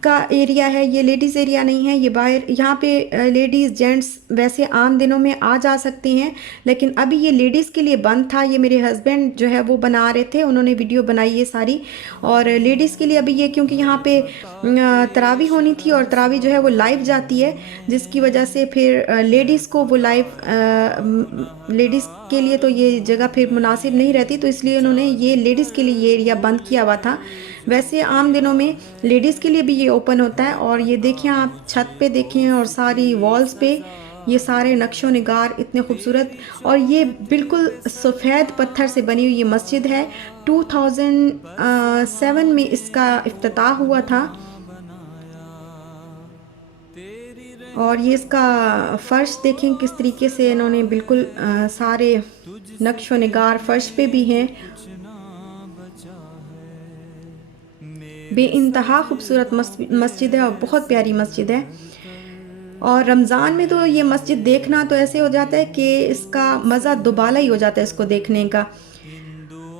کا ایریا ہے، یہ لیڈیز ایریا نہیں ہے، یہ باہر یہاں پہ لیڈیز جینٹس ویسے عام دنوں میں آ جا سکتے ہیں، لیکن ابھی یہ لیڈیز کے لیے بند تھا۔ یہ میرے ہسبینڈ جو ہے وہ بنا رہے تھے، انہوں نے ویڈیو بنائی ہے ساری، اور لیڈیز کے لیے ابھی یہ کیونکہ یہاں پہ تراویح ہونی تھی اور تراویح جو ہے وہ لائیو جاتی ہے، جس کی وجہ سے پھر لیڈیز کو وہ لائیو لیڈیز کے لیے تو یہ جگہ پھر مناسب نہیں رہتی، تو اس لیے انہوں نے یہ لیڈیز کے لیے یہ ایریا بند کیا ہوا تھا۔ ویسے عام دنوں میں لیڈیز کے لیے بھی یہ اوپن ہوتا ہے۔ اور یہ دیکھیں، آپ چھت پہ دیکھیں اور ساری والز پہ یہ سارے نقش و نگار اتنے خوبصورت، اور یہ بالکل سفید پتھر سے بنی ہوئی یہ مسجد ہے۔ 2007 میں اس کا افتتاح ہوا تھا، اور یہ اس کا فرش دیکھیں کس طریقے سے انہوں نے بالکل سارے نقش و نگار فرش پہ بھی ہیں۔ بے انتہا خوبصورت مسجد ہے اور بہت پیاری مسجد ہے، اور رمضان میں تو یہ مسجد دیکھنا تو ایسے ہو جاتا ہے کہ اس کا مزہ دوبالا ہی ہو جاتا ہے اس کو دیکھنے کا۔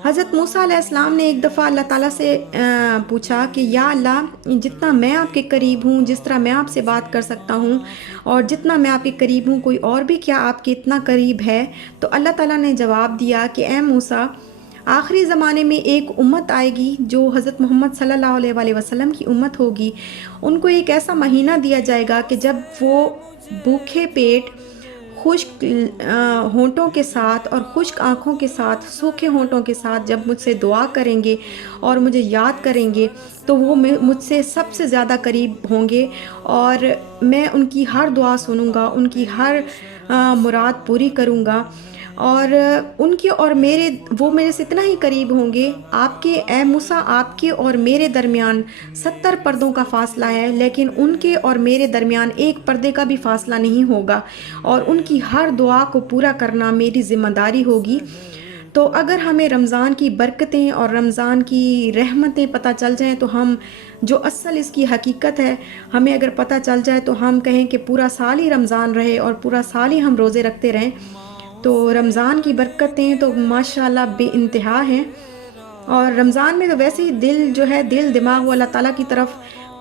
حضرت موسیٰ علیہ السلام نے ایک دفعہ اللہ تعالیٰ سے پوچھا کہ یا اللہ، جتنا میں آپ کے قریب ہوں، جس طرح میں آپ سے بات کر سکتا ہوں اور جتنا میں آپ کے قریب ہوں، کوئی اور بھی کیا آپ کے اتنا قریب ہے؟ تو اللہ تعالیٰ نے جواب دیا کہ اے موسیٰ، آخری زمانے میں ایک امت آئے گی جو حضرت محمد صلی اللہ علیہ وآلہ وسلم کی امت ہوگی۔ ان کو ایک ایسا مہینہ دیا جائے گا کہ جب وہ بھوکے پیٹ، خشک ہونٹوں کے ساتھ اور خشک آنکھوں کے ساتھ، سوکھے ہونٹوں کے ساتھ جب مجھ سے دعا کریں گے اور مجھے یاد کریں گے تو وہ مجھ سے سب سے زیادہ قریب ہوں گے، اور میں ان کی ہر دعا سنوں گا، ان کی ہر مراد پوری کروں گا، اور ان کے اور میرے، وہ میرے سے اتنا ہی قریب ہوں گے۔ آپ کے اے موسیٰ، آپ کے اور میرے درمیان 70 پردوں کا فاصلہ ہے، لیکن ان کے اور میرے درمیان ایک پردے کا بھی فاصلہ نہیں ہوگا، اور ان کی ہر دعا کو پورا کرنا میری ذمہ داری ہوگی۔ تو اگر ہمیں رمضان کی برکتیں اور رمضان کی رحمتیں پتہ چل جائیں تو ہم جو اصل اس کی حقیقت ہے ہمیں اگر پتہ چل جائے تو ہم کہیں کہ پورا سال ہی رمضان رہے اور پورا سال ہی ہم روزے رکھتے رہیں۔ تو رمضان کی برکتیں تو ماشاءاللہ بے انتہا ہیں، اور رمضان میں تو ویسے ہی دل جو ہے، دل دماغ وہ اللہ تعالیٰ کی طرف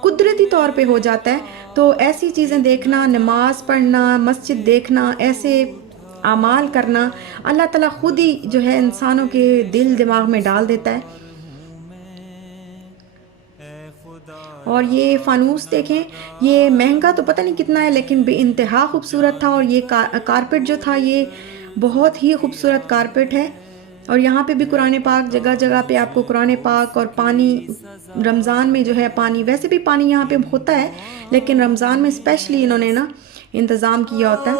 قدرتی طور پہ ہو جاتا ہے۔ تو ایسی چیزیں دیکھنا، نماز پڑھنا، مسجد دیکھنا، ایسے اعمال کرنا، اللہ تعالیٰ خود ہی جو ہے انسانوں کے دل دماغ میں ڈال دیتا ہے۔ اور یہ فانوس دیکھیں، یہ مہنگا تو پتہ نہیں کتنا ہے لیکن بے انتہا خوبصورت تھا، اور یہ کارپٹ جو تھا یہ بہت ہی خوبصورت کارپٹ ہے۔ اور یہاں پہ بھی قرآن پاک، جگہ جگہ پہ آپ کو قرآن پاک اور پانی، رمضان میں جو ہے پانی، ویسے بھی پانی یہاں پہ ہوتا ہے لیکن رمضان میں اسپیشلی انہوں نے نا انتظام کیا ہوتا ہے۔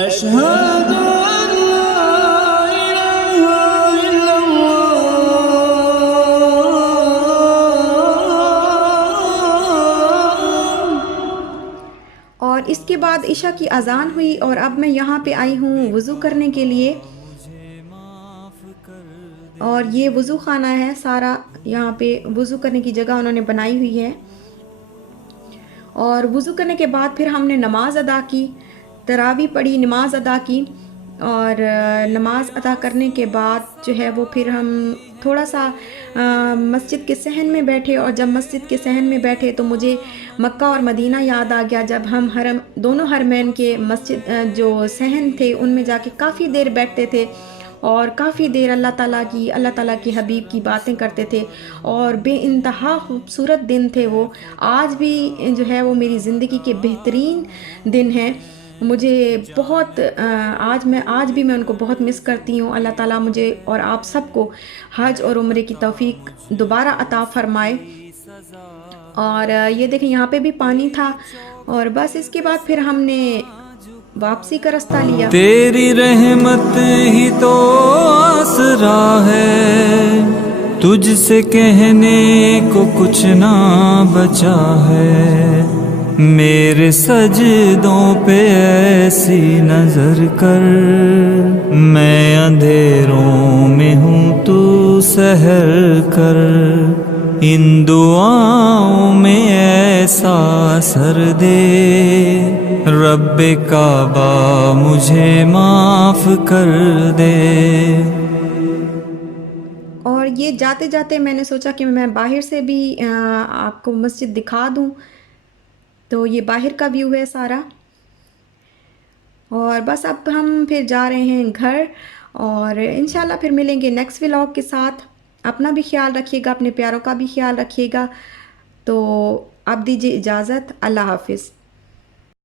أشهد أن لا إله إلا اور اس کے بعد عشاء کی اذان ہوئی، اور اب میں یہاں پہ آئی ہوں وضو کرنے کے لیے، اور یہ وضو خانہ ہے سارا، یہاں پہ وضو کرنے کی جگہ انہوں نے بنائی ہوئی ہے۔ اور وضو کرنے کے بعد پھر ہم نے نماز ادا کی، تراویح پڑھی، نماز ادا کی، اور نماز ادا کرنے کے بعد جو ہے وہ پھر ہم تھوڑا سا مسجد کے صحن میں بیٹھے، اور جب مسجد کے صحن میں بیٹھے تو مجھے مکہ اور مدینہ یاد آ گیا، جب ہم دونوں حرمین کے مسجد جو صحن تھے ان میں جا کے کافی دیر بیٹھتے تھے اور کافی دیر اللہ تعالیٰ کی حبیب کی باتیں کرتے تھے، اور بے انتہا خوبصورت دن تھے وہ۔ آج بھی جو ہے وہ میری زندگی کے بہترین دن ہیں، مجھے بہت آج بھی میں ان کو بہت مس کرتی ہوں۔ اللہ تعالیٰ مجھے اور آپ سب کو حج اور عمرے کی توفیق دوبارہ عطا فرمائے۔ اور یہ دیکھیں یہاں پہ بھی پانی تھا، اور بس اس کے بعد پھر ہم نے واپسی کا راستہ لیا۔ تیری رحمت ہی تو آسرا ہے، تجھ سے کہنے کو کچھ نہ بچا ہے، میرے سجدوں پہ ایسی نظر کر، میں اندھیروں میں ہوں تو سحر کر، ان دعاؤں میں ایسا اثر دے، رب کعبہ مجھے معاف کر دے۔ اور یہ جاتے جاتے میں نے سوچا کہ میں باہر سے بھی آپ کو مسجد دکھا دوں، تو یہ باہر کا ویو ہے سارا۔ اور بس اب ہم پھر جا رہے ہیں گھر، اور انشاءاللہ پھر ملیں گے نیکسٹ ولاگ کے ساتھ۔ اپنا بھی خیال رکھیے گا، اپنے پیاروں کا بھی خیال رکھیے گا۔ تو اب دیجیے اجازت، اللہ حافظ۔